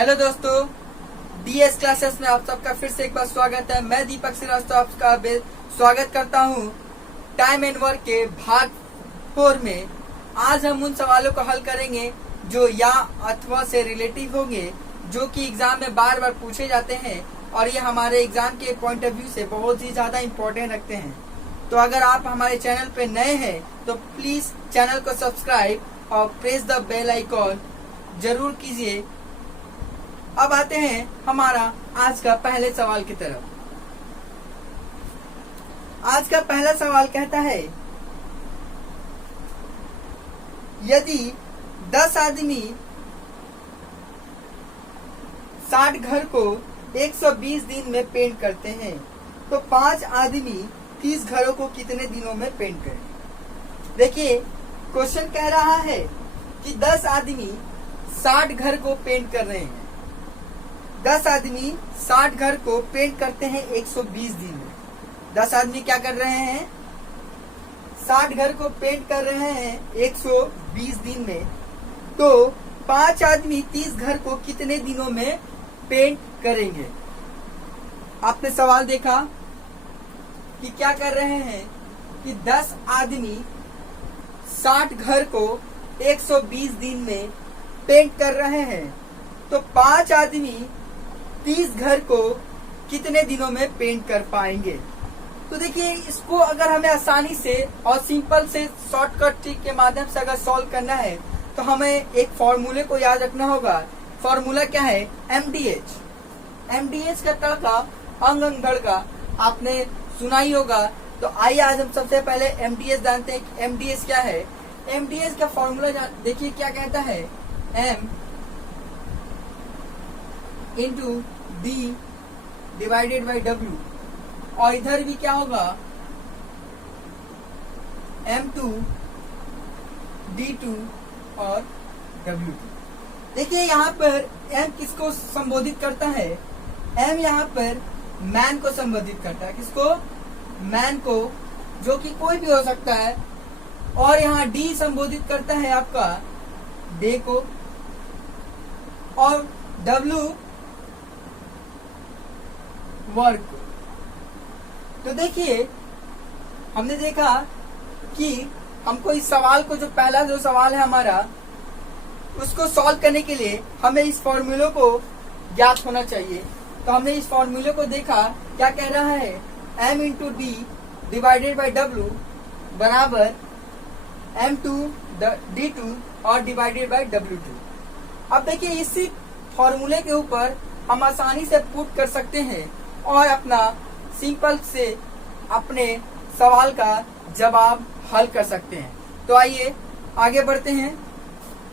Hello दोस्तों, DS classes में आप सबका फिर से एक बार स्वागत है। मैं दीपक श्रीवास्तव आपका स्वागत करता हूं टाइम एंड वर्क के भाग 4 में। आज हम उन सवालों को हल करेंगे जो या अथवा से रिलेटिव होंगे, जो कि एग्जाम में बार बार पूछे जाते हैं और ये हमारे एग्जाम के पॉइंट ऑफ व्यू से बहुत ही ज्यादा इम्पोर्टेंट रखते हैं। तो अगर आप हमारे चैनल पे नए हैं तो प्लीज चैनल को सब्सक्राइब और प्रेस द बेल आइकॉन जरूर कीजिए। अब आते हैं हमारा आज का पहले सवाल की तरफ। आज का पहला सवाल कहता है, यदि 10 आदमी 60 घर को 120 दिन में पेंट करते हैं तो 5 आदमी 30 घरों को कितने दिनों में पेंट करें। देखिए, क्वेश्चन कह रहा है कि 10 आदमी 60 घर को पेंट कर रहे हैं। 10 आदमी 60 घर को पेंट करते हैं 120 दिन में। 10 आदमी क्या कर रहे हैं? 60 घर को पेंट कर रहे हैं 120 दिन में। तो 5 आदमी 30 घर को कितने दिनों में पेंट करेंगे। आपने सवाल देखा कि क्या कर रहे हैं कि 10 आदमी 60 घर को 120 दिन में पेंट कर रहे हैं, तो 5 आदमी 30 घर को कितने दिनों में पेंट कर पाएंगे। तो देखिए, इसको अगर हमें आसानी से और सिंपल से शॉर्टकट ट्रिक के माध्यम से अगर सॉल्व करना है तो हमें एक फॉर्मूले को याद रखना होगा। फॉर्मूला क्या है? एमडीएच। एमडीएच का तड़का अंग अंग धड़का आपने सुना ही होगा। तो आइए आज हम सबसे पहले एमडीएच जानते हैं कि एमडीएच क्या है। एमडीएच का फॉर्मूला देखिए क्या कहता है, M into D divided by W, और इधर भी क्या होगा, M2 D2 और W2। देखिए यहाँ पर M किसको संबोधित करता है? M यहाँ पर मैन को संबोधित करता है। किसको? मैन को, जो कि कोई भी हो सकता है। और यहाँ D संबोधित करता है आपका डे को, और W वर्क। तो देखिए, हमने देखा कि हमको इस सवाल को, जो पहला जो सवाल है हमारा, उसको सॉल्व करने के लिए हमें इस फॉर्मूले को ज्ञात होना चाहिए। तो हमने इस फॉर्मूले को देखा, क्या कह रहा है, M into D divided by W बराबर M2 D2 और डिवाइडेड बाई W2। अब देखिए, इसी फॉर्मूले के ऊपर हम आसानी से पुट कर सकते हैं और अपना सिंपल से अपने सवाल का जवाब हल कर सकते हैं। तो आइए आगे बढ़ते हैं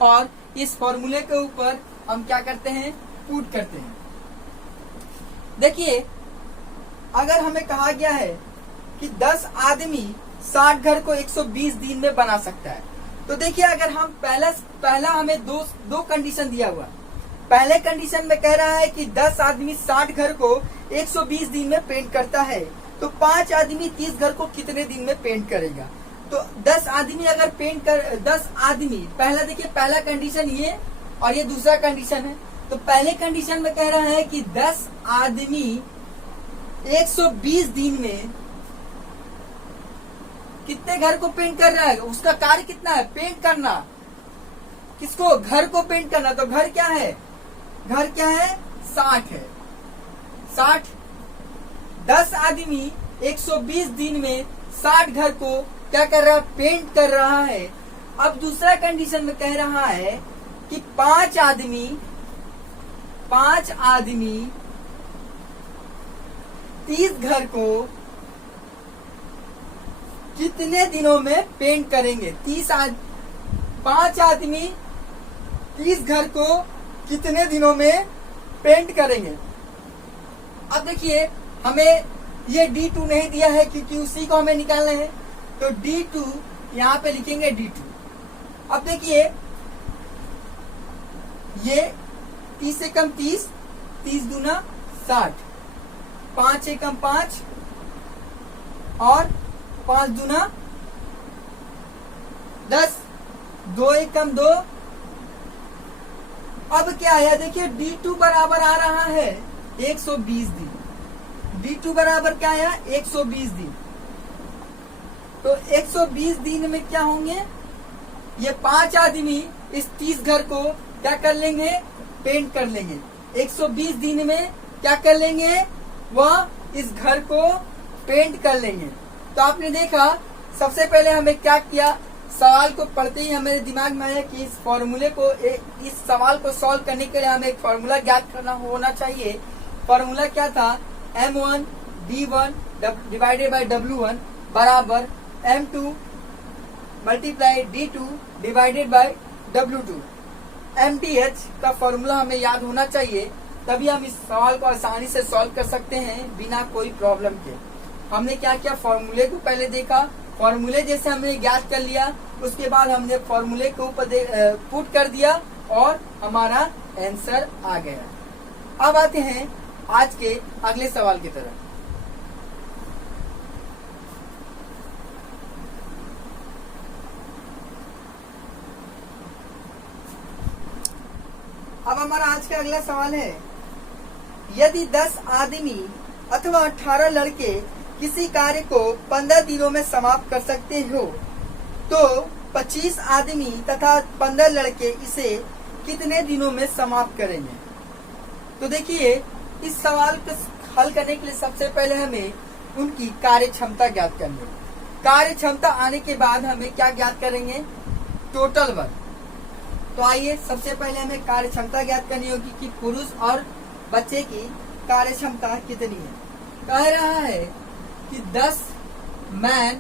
और इस फॉर्मूले के ऊपर हम क्या करते हैं, पुट करते हैं। देखिए, अगर हमें कहा गया है कि 10 आदमी 60 घर को 120 दिन में बना सकता है, तो देखिए, अगर हम पहला हमें दो कंडीशन दिया हुआ। पहले कंडीशन में कह रहा है कि 10 आदमी 60 घर को 120 दिन में पेंट करता है, तो 5 आदमी 30 घर को कितने दिन में पेंट करेगा। तो 10 आदमी अगर 10 आदमी, पहला देखिए, पहला कंडीशन ये और ये दूसरा कंडीशन है। तो पहले कंडीशन में कह रहा है कि 10 आदमी 120 दिन में कितने घर को पेंट कर रहा है, उसका कार्य कितना है, पेंट करना। किसको? घर को पेंट करना। तो घर क्या है? घर क्या है? 60 है। 60, 10 आदमी 120 दिन में 60 घर को क्या कर रहा है, पेंट कर रहा है। अब दूसरा कंडीशन में कह रहा है कि 5 आदमी 30 घर को कितने दिनों में पेंट करेंगे। 5 आदमी 30 घर को कितने दिनों में पेंट करेंगे। अब देखिए, हमें ये D2 नहीं दिया है क्योंकि उसी को हमें निकालना है। तो D2 यहाँ पे लिखेंगे D2। अब देखिए, ये 30 से कम 30, 30 दूना 60, 5 एकम 5 और 5 दूना 10, 2 एकम 2, अब क्या आया देखिए, D2 बराबर आ रहा है 120 दिन। D2 बराबर क्या आया, 120 दिन। तो 120 दिन में क्या होंगे, ये 5 आदमी इस 30 घर को क्या कर लेंगे, पेंट कर लेंगे। 120 दिन में क्या कर लेंगे, वह इस घर को पेंट कर लेंगे। तो आपने देखा, सबसे पहले हमें क्या किया, सवाल को पढ़ते ही हमारे दिमाग में आया कि इस फॉर्मूले को, इस सवाल को सॉल्व करने के लिए हमें एक फॉर्मूला ज्ञात करना होना चाहिए। फॉर्मूला क्या था, M1 D1 divided by W1 बराबर M2 multiply D2 divided by W2। MDH का फॉर्मूला हमें याद होना चाहिए, तभी हम इस सवाल को आसानी से सॉल्व कर सकते हैं बिना कोई प्रॉब्लम के। हमने क्या किया, फॉर्मूले को पहले देखा, फॉर्मूले जैसे हमने ज्ञात कर लिया, उसके बाद हमने फॉर्मूले के ऊपर पुट कर दिया और हमारा आंसर आ गया। अब आते हैं आज के अगले सवाल की तरफ। अब हमारा आज का अगला सवाल है, यदि 10 आदमी अथवा 18 लड़के किसी कार्य को 15 दिनों में समाप्त कर सकते हो, तो 25 आदमी तथा 15 लड़के इसे कितने दिनों में समाप्त करेंगे। तो देखिए, इस सवाल को हल करने के लिए सबसे पहले हमें उनकी कार्य क्षमता ज्ञात करनी है। कार्य क्षमता आने के बाद हमें क्या ज्ञात करेंगे, टोटल वर्क। तो आइए, सबसे पहले हमें कार्य क्षमता ज्ञात करनी होगी कि पुरुष और बच्चे की कार्य क्षमता कितनी है। कह रहा है कि 10 मैन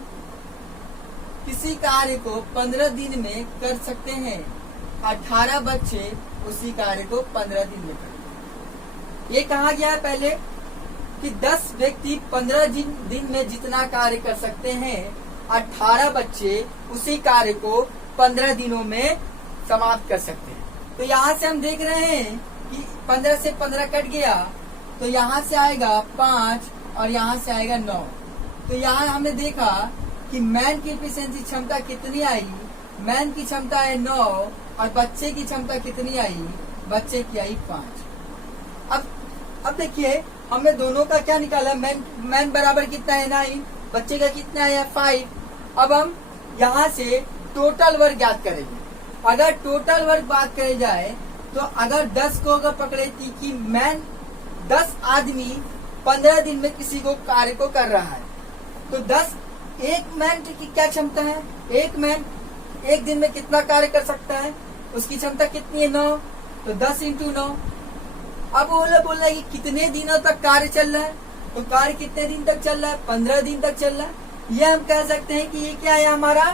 किसी कार्य को 15 दिन में कर सकते हैं, 18 बच्चे उसी कार्य को 15 दिन में करेंगे। ये कहा गया है पहले कि 10 व्यक्ति 15 दिन में जितना कार्य कर सकते हैं, 18 बच्चे उसी कार्य को 15 दिनों में समाप्त कर सकते हैं। तो यहाँ से हम देख रहे हैं कि 15 से 15 कट गया, तो यहाँ से आएगा 5 और यहाँ से आएगा 9। तो यहाँ हमने देखा कि मैन की एफिशिएंसी क्षमता कितनी आई, मैन की क्षमता है 9 और बच्चे की क्षमता कितनी आई, बच्चे की आई 5। अब देखिए, हमने दोनों का क्या निकाला, मैन बराबर कितना है 9, बच्चे का कितना है 5। अब हम यहाँ से टोटल वर्क ज्ञात करेंगे। अगर टोटल वर्क बात करी जाए तो अगर 10 को अगर पकड़े थी कि मैन 10 आदमी 15 दिन में किसी को कार्य को कर रहा है, तो 10 एक मैन की क्या क्षमता है, एक मैन एक दिन में कितना कार्य कर सकता है, उसकी क्षमता कितनी है 9। तो 10 × 9। अब वो बोल रहा है कि कितने दिनों तक कार्य चल रहा है, तो कार्य कितने दिन तक चल रहा है, 15 दिन तक चल रहा है। ये हम कह सकते हैं कि ये क्या है, हमारा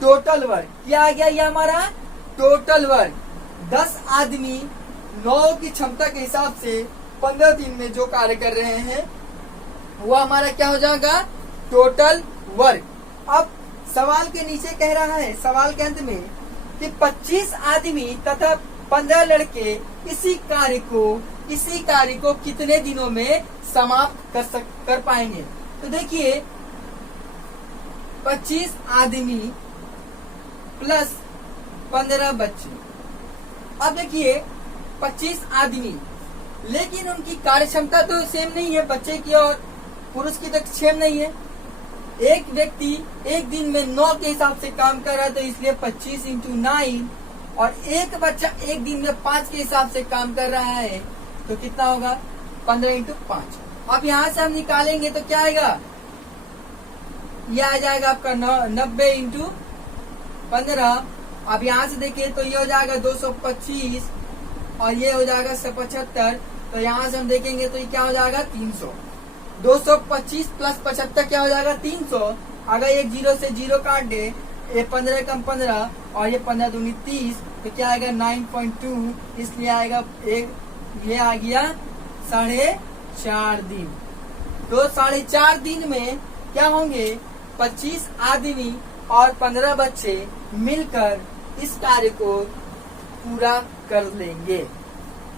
टोटल वर्क। क्या आ गया, ये हमारा टोटल वर्क। 10 आदमी 9 की क्षमता के हिसाब से 15 दिन में जो कार्य कर रहे हैं, वो हमारा क्या हो जाएगा, टोटल वर्क। अब सवाल के नीचे कह रहा है, सवाल के अंत में, कि 25 आदमी तथा 15 लड़के इसी कार्य को कितने दिनों में समाप्त कर पाएंगे। तो देखिए, 25 आदमी प्लस 15 बच्चे। अब देखिए, 25 आदमी, लेकिन उनकी कार्य क्षमता तो सेम नहीं है, बच्चे की और पुरुष की तो सेम नहीं है। एक व्यक्ति एक दिन में 9 के हिसाब से काम कर रहा है, तो इसलिए 25 × 9, और एक बच्चा एक दिन में 5 के हिसाब से काम कर रहा है, तो कितना होगा, 15 × 5। अब यहाँ से हम निकालेंगे तो क्या आएगा, ये आ जाएगा आपका 90 × 15। अब यहाँ से देखिए तो ये हो जाएगा 225 और ये हो जाएगा 75। तो यहाँ से हम देखेंगे तो ये क्या हो जाएगा, 300। 225 प्लस 75 क्या हो जाएगा, 300। अगर एक 0 से 0 काट दे, ये 15 कम 15 और ये 15 दूनी 30, तो क्या आएगा 9.2, इसलिए आएगा ये आ गया 4.5 दिन। तो 4.5 दिन में क्या होंगे, 25 आदमी और 15 बच्चे मिलकर इस कार्य को पूरा कर लेंगे।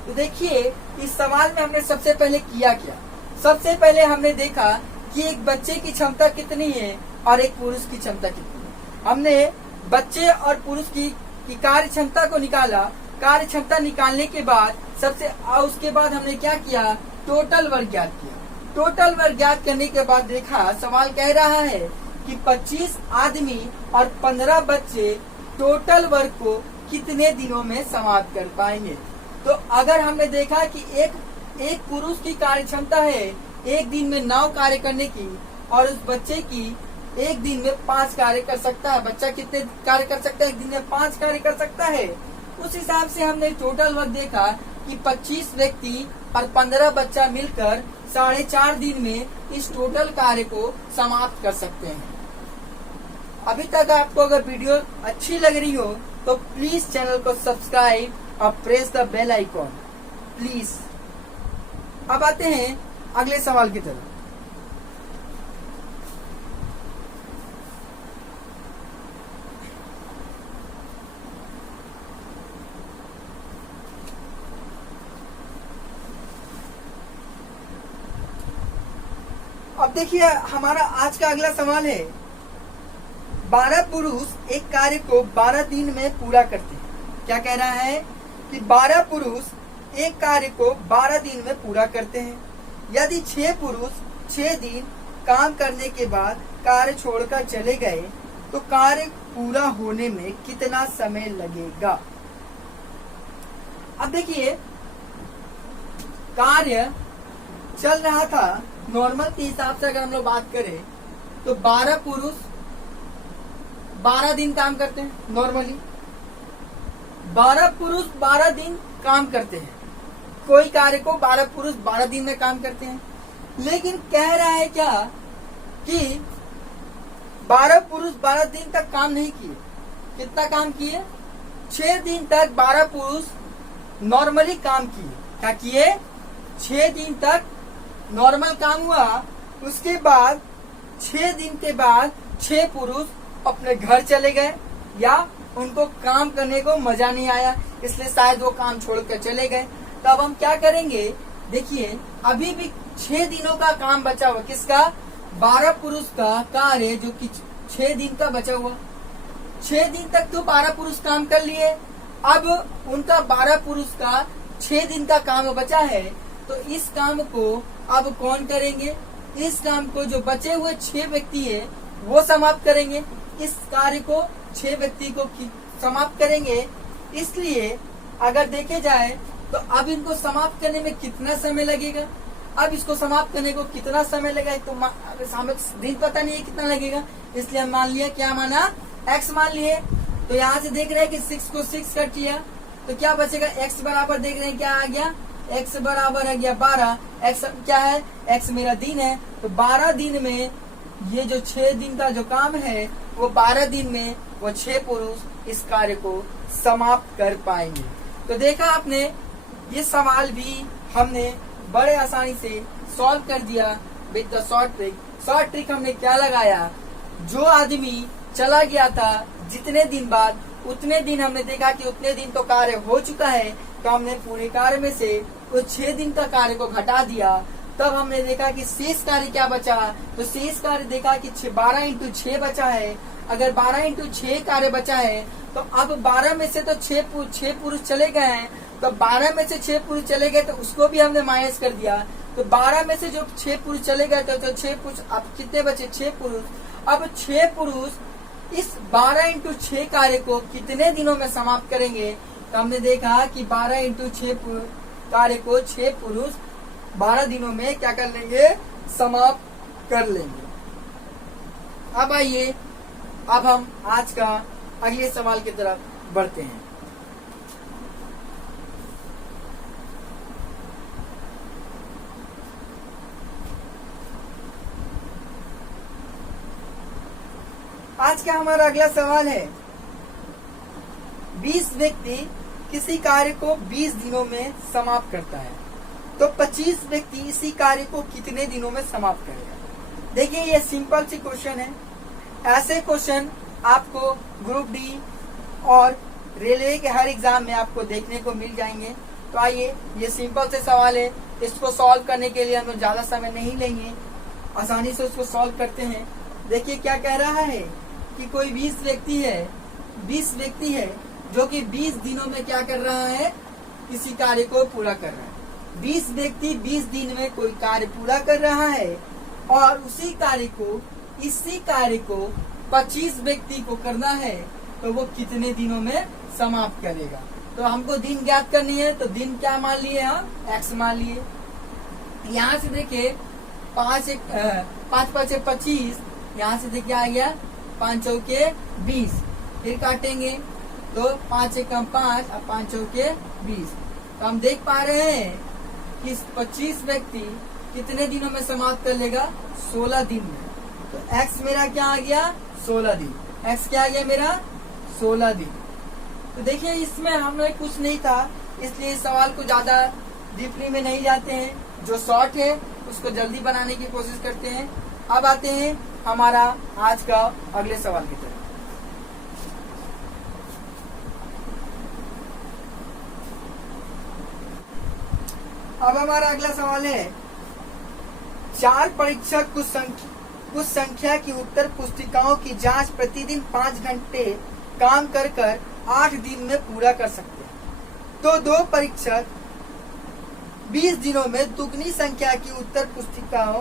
तो देखिए, इस सवाल में हमने सबसे पहले किया क्या, सबसे पहले हमने देखा कि एक बच्चे की क्षमता कितनी है और एक पुरुष की क्षमता कितनी है। हमने बच्चे और पुरुष की कार्य क्षमता को निकाला कार्य क्षमता निकालने के बाद उसके बाद हमने क्या किया, टोटल वर्क ज्ञात किया। टोटल वर्क ज्ञात करने के बाद देखा सवाल कह रहा है कि 25 आदमी और 15 बच्चे टोटल वर्क को कितने दिनों में समाप्त कर पाएंगे। तो अगर हमने देखा कि एक पुरुष की कार्य क्षमता है एक दिन में 9 कार्य करने की, और उस बच्चे की एक दिन में 5 कार्य कर सकता है। बच्चा कितने कार्य कर सकता है, एक दिन में 5 कार्य कर सकता है। उस हिसाब से हमने टोटल वर्क देखा कि 25 व्यक्ति और 15 बच्चा मिलकर 4.5 दिन में इस टोटल कार्य को समाप्त कर सकते हैं। अभी तक आपको अगर वीडियो अच्छी लग रही हो तो प्लीज चैनल को सब्सक्राइब और press the bell icon please. अब आते हैं अगले सवाल की तरफ। अब देखिए हमारा आज का अगला सवाल है, 12 पुरुष एक कार्य को 12 दिन में पूरा करते हैं। क्या कह रहा है कि 12 पुरुष एक कार्य को 12 दिन में पूरा करते हैं। यदि 6 पुरुष 6 दिन काम करने के बाद कार्य छोड़कर चले गए तो कार्य पूरा होने में कितना समय लगेगा। अब देखिए कार्य चल रहा था नॉर्मल के हिसाब से, अगर हम लोग बात करें तो 12 पुरुष 12 दिन काम करते हैं। नॉर्मली 12 पुरुष 12 दिन काम करते हैं, कोई कार्य को 12 पुरुष 12 दिन में काम करते हैं। लेकिन कह रहा है क्या कि 12 पुरुष 12 दिन तक काम नहीं किए। कितना काम किए, 6 दिन तक 12 पुरुष नॉर्मली काम किए। क्या किए, 6 दिन तक नॉर्मल काम हुआ। उसके बाद 6 दिन के बाद 6 पुरुष अपने घर चले गए, या उनको काम करने को मजा नहीं आया इसलिए शायद वो काम छोड़कर चले गए। तो अब हम क्या करेंगे, देखिए अभी भी 6 दिनों का काम बचा हुआ। किसका, 12 पुरुष का कार्य जो कि 6 दिन का बचा हुआ। 6 दिन तक तो 12 पुरुष काम कर लिए, अब उनका 12 पुरुष का 6 दिन का काम बचा है। तो इस काम को अब कौन करेंगे, इस काम को जो बचे हुए 6 व्यक्ति है वो समाप्त करेंगे। इस कार्य को 6 व्यक्ति को समाप्त करेंगे। इसलिए अगर देखे जाए तो अब इनको समाप्त करने में कितना समय लगेगा। अब इसको समाप्त करने को कितना समय लगेगा, तो दिन पता नहीं है कितना लगेगा, इसलिए हम मान लिया, क्या माना, x मान लिए। तो यहाँ से देख रहे हैं कि 6 को 6 कट किया तो क्या बचेगा, x बराबर देख रहे हैं क्या आ गया, x बराबर आ गया 12। x क्या है, x मेरा दिन है। तो 12 दिन में ये जो 6 दिन का जो काम है वो 12 दिन में वो 6 पुरुष इस कार्य को समाप्त कर पाएंगे। तो देखा आपने, ये सवाल भी हमने बड़े आसानी से सॉल्व कर दिया with the short trick. Short trick हमने क्या लगाया, जो आदमी चला गया था जितने दिन बाद उतने दिन हमने देखा कि उतने दिन तो कार्य हो चुका है, तो हमने पूरे कार्य में से उस 6 दिन का कार्य को घटा दिया। तब हमने देखा कि शेष कार्य क्या बचा, तो शेष कार्य देखा कि 12 इंटू 6 बचा है। अगर 12 इंटू 6 कार्य बचा है तो अब 12 में से तो 6 पुरुष चले गए हैं, तो 12 में से 6 पुरुष चले गए तो उसको भी हमने माइनस कर दिया। तो 12 में से जो 6 पुरुष चले गए तो 6 पुरुष, अब कितने बचे, 6 पुरुष। अब 6 पुरुष इस 12 इंटू 6 कार्य को कितने दिनों में समाप्त करेंगे। तो हमने देखा कि 12 इंटू 6 कार्य को 6 पुरुष 12 दिनों में क्या कर लेंगे, समाप्त कर लेंगे। अब आइए, अब हम आज का अगले सवाल की तरफ बढ़ते हैं। आज का हमारा अगला सवाल है, 20 व्यक्ति किसी कार्य को 20 दिनों में समाप्त करता है, तो 25 व्यक्ति इसी कार्य को कितने दिनों में समाप्त करेगा। देखिए ये सिंपल सी क्वेश्चन है। ऐसे क्वेश्चन आपको ग्रुप डी और रेलवे के हर एग्जाम में आपको देखने को मिल जाएंगे। तो आइए, ये सिंपल से सवाल है, इसको सॉल्व करने के लिए हम लोग ज्यादा समय नहीं लेंगे, आसानी से उसको सॉल्व करते हैं। देखिए क्या कह रहा है कि कोई 20 व्यक्ति है जो कि 20 दिनों में क्या कर रहा है, किसी कार्य को पूरा कर रहा है। 20 व्यक्ति 20 दिन में कोई कार्य पूरा कर रहा है और इसी कार्य को 25 व्यक्ति को करना है, तो वो कितने दिनों में समाप्त करेगा। तो हमको दिन ज्ञात करनी है, तो दिन क्या मान लिए हम, x मान लिए। यहाँ से देखिए 5 5 25, यहाँ से देखिए आ गया 5 चौके 20, फिर काटेंगे तो 5 एकम 5 और 5 चौके 20। तो हम देख पा रहे हैं कि 25 व्यक्ति कितने दिनों में समाप्त कर लेगा, 16 दिन में। तो x मेरा क्या आ गया, 16 दिन। x क्या आ गया मेरा, 16 दिन। तो देखिए इसमें हमें कुछ नहीं था, इसलिए इस सवाल को ज्यादा डीपली में नहीं जाते हैं। जो शॉर्ट है उसको जल्दी बनाने की कोशिश करते हैं। अब आते हैं हमारा आज का अगले सवाल की तरफ। अब हमारा अगला सवाल है, 4 परीक्षक कुछ संख्या की उत्तर पुस्तिकाओं की जांच प्रतिदिन 5 घंटे काम कर 8 दिन में पूरा कर सकते हैं। तो 2 परीक्षक 20 दिनों में दुगनी संख्या की उत्तर पुस्तिकाओं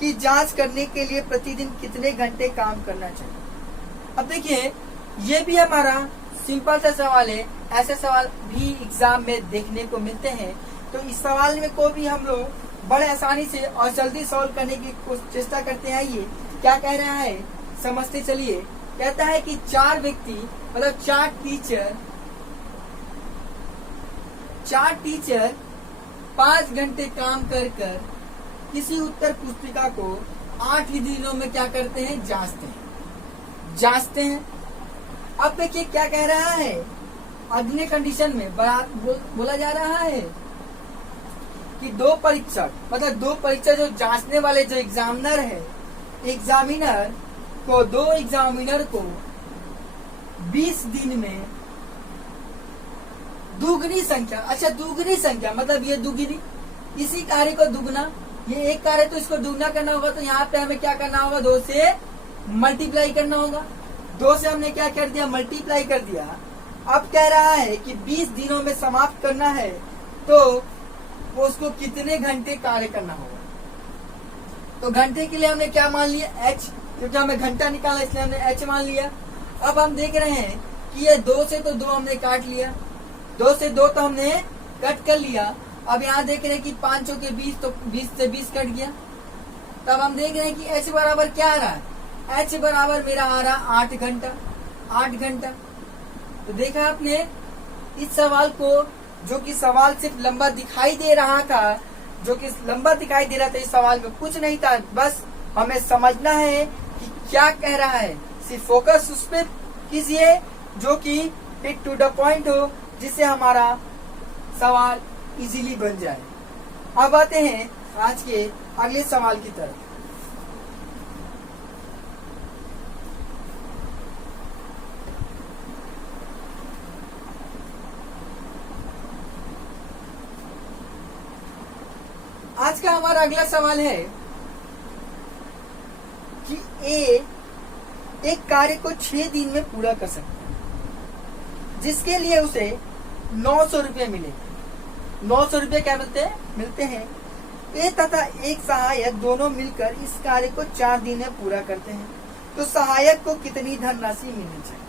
की जांच करने के लिए प्रतिदिन कितने घंटे काम करना चाहिए। अब देखिए ये भी हमारा सिंपल सा सवाल है। ऐसे सवाल भी एग्जाम में देखने को मिलते हैं। तो इस सवाल में को भी हम लोग बड़े आसानी से और जल्दी सॉल्व करने की चेष्टा करते हैं। ये क्या कह रहा है समझते चलिए। कहता है कि 4 व्यक्ति मतलब 4 टीचर 5 घंटे काम कर किसी उत्तर पुस्तिका को 8 ही दिनों में क्या करते हैं, जांचते हैं। अब देखिए क्या कह रहा है, अगले कंडीशन में बोला जा रहा है कि 2 परीक्षक मतलब 2 परीक्षक जो जांचने वाले जो एग्जामिनर है, एग्जामिनर को 20 दिन में दुगनी संख्या, अच्छा दुगनी संख्या मतलब ये दुगनी, इसी कार्य को दुगना, ये एक कार्य तो इसको दुगना करना होगा, तो यहाँ पे हमें क्या करना होगा, 2 से मल्टीप्लाई करना होगा। 2 से हमने क्या कर दिया, मल्टीप्लाई कर दिया। अब कह रहा है कि 20 दिनों में समाप्त करना है, तो वो उसको कितने घंटे कार्य करना होगा। तो घंटे के लिए हमने क्या मान लिया, h, क्योंकि हमें घंटा निकाला इसलिए हमने h मान लिया। अब हम देख रहे हैं कि ये 2 से तो 2 हमने काट लिया, 2 से 2 तो हमने कट कर लिया। अब यहाँ देख रहे हैं कि 5 चौके 20, तो 20 से 20 कट गया। तब हम देख रहे हैं कि h बराबर क्या आ रहा है, h बराबर मेरा आ रहा 8 घंटा। तो देखा आपने इस सवाल को, जो कि सवाल सिर्फ लंबा दिखाई दे रहा था, इस सवाल में कुछ नहीं था, बस हमें समझना है कि क्या कह रहा है। सिर्फ फोकस उस पर कीजिए जो कि हिट टू द पॉइंट हो, जिससे हमारा सवाल इजीली बन जाए। अब आते हैं आज के अगले सवाल की तरफ। आज का हमारा अगला सवाल है कि ए एक कार्य को 6 दिन में पूरा कर सकता है, जिसके लिए उसे 900 रुपये मिलेंगे। 900 रुपये क्या मिलते हैं। ए तथा एक सहायक दोनों मिलकर इस कार्य को 4 दिन में पूरा करते हैं, तो सहायक को कितनी धनराशि मिलनी चाहिए।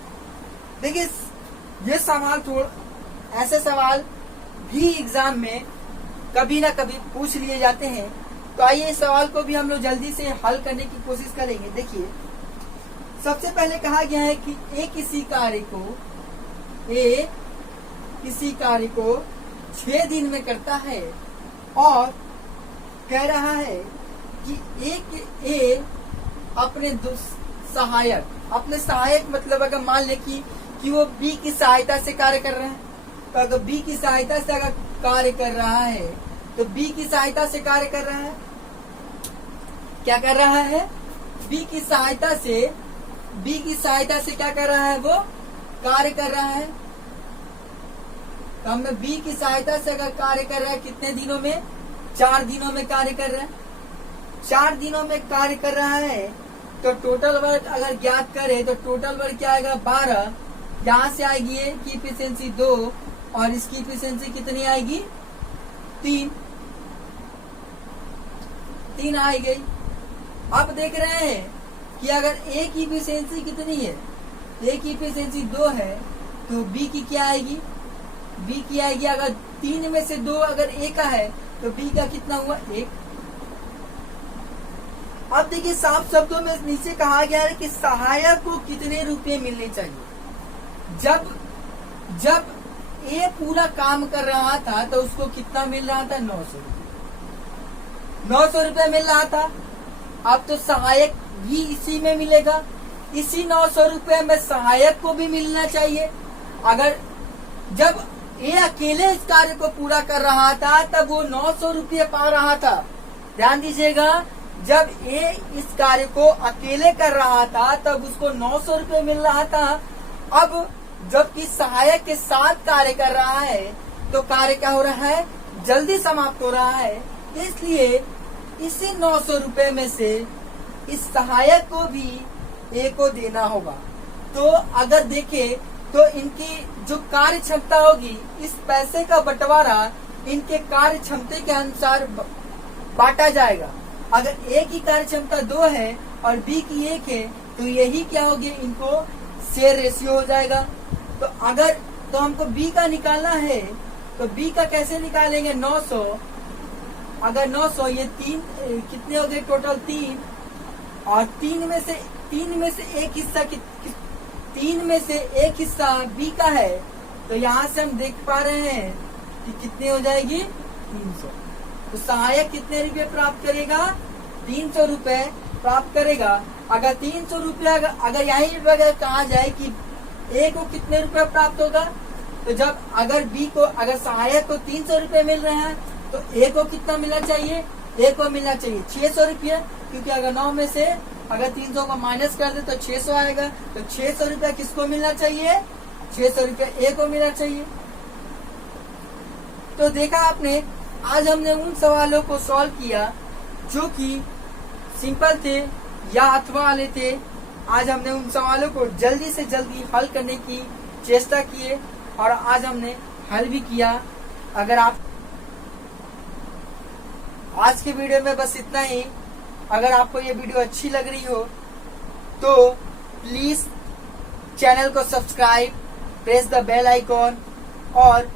देखिए ये सवाल ऐसे सवाल भी एग्जाम में कभी ना कभी पूछ लिए जाते हैं। तो आइए इस सवाल को भी हम लोग जल्दी से हल करने की कोशिश करेंगे। देखिए सबसे पहले कहा गया है कि ए किसी कार्य को 6 दिन में करता है, और कह रहा है कि अपने सहायक मतलब अगर मान ले कि वो बी की सहायता से कार्य कर रहे हैं, तो अगर बी की सहायता से अगर कार्य कर रहा है, तो बी की सहायता से कार्य कर रहा है, क्या कर रहा है, बी की सहायता से क्या कर रहा है, वो कार्य कर रहा है। तो हमें बी की सहायता से अगर कार्य कर रहा है कितने दिनों में, 4 दिनों में कार्य कर रहा है। 4 दिनों में कार्य कर रहा है, तो टोटल वर्क अगर ज्ञात करे तो टोटल वर्क क्या आएगा, 12। यहाँ से आएगी ए की इफिशियंसी 2 और इसकी इफिशियंसी कितनी आएगी 3 आ गई। अब देख रहे हैं कि अगर ए की इफिशियंसी कितनी है, ए की इफिशियंसी 2 है तो बी की क्या आएगी, बी की आएगी अगर 3 में से 2 अगर ए का है तो बी का कितना हुआ 1। अब देखिए साफ शब्दों में नीचे कहा गया है कि सहायक को कितने रुपए मिलने चाहिए। जब ए पूरा काम कर रहा था तो उसको कितना मिल रहा था 900 रुपये, 900 रुपये मिल रहा था। अब तो सहायक भी इसी में मिलेगा, इसी 900 रुपये में सहायक को भी मिलना चाहिए। अगर जब ए अकेले इस कार्य को पूरा कर रहा था तब वो 900 रुपये पा रहा था। ध्यान दीजिएगा, जब ए इस कार्य को अकेले कर रहा था तब उसको 900 रुपये मिल रहा था। अब जबकि सहायक के साथ कार्य कर रहा है तो कार्य क्या हो रहा है, जल्दी समाप्त हो रहा है। इसलिए इसी 900 रुपये में से इस सहायक को भी ए को देना होगा। तो अगर देखें तो इनकी जो कार्य क्षमता होगी, इस पैसे का बंटवारा इनके कार्य क्षमता के अनुसार बांटा जाएगा। अगर ए की कार्य क्षमता 2 है और बी की 1 है तो यही क्या होगी, इनको शेयर रेशियो हो जाएगा। तो अगर तो हमको बी का निकालना है तो बी का कैसे निकालेंगे, 900 अगर 900 ये 3 कितने हो गए टोटल 3 और 3 में से एक हिस्सा 3 में से एक हिस्सा बी का है तो यहाँ से हम देख पा रहे हैं कि कितने हो जाएगी 300। तो सहायक कितने रुपए प्राप्त करेगा, 300 रुपए प्राप्त करेगा। अगर 300 रुपया अगर यही कहा जाए कि ए को कितने रुपए प्राप्त होगा, तो जब अगर बी को अगर सहायक को 300 रुपए मिल रहे हैं तो ए को कितना मिलना चाहिए, ए को मिलना चाहिए 600 रुपये, क्योंकि अगर 9 में से अगर 300 को माइनस कर दे तो 600 आएगा। तो 600 रुपया किसको मिलना चाहिए, 600 रुपया ए को मिलना चाहिए। तो देखा आपने, आज हमने उन सवालों को सॉल्व किया जो कि सिंपल थे या अथवा वाले थे। आज हमने उन सवालों को जल्दी से जल्दी हल करने की चेष्टा किए और आज हमने हल भी किया। अगर आप आज के वीडियो में बस इतना ही। अगर आपको ये वीडियो अच्छी लग रही हो तो प्लीज चैनल को subscribe, press the bell icon और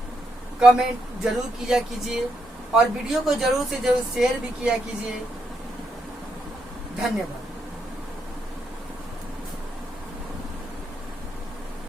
कमेंट जरूर किया कीजिए और वीडियो को जरूर से जरूर शेयर भी किया कीजिए। धन्यवाद।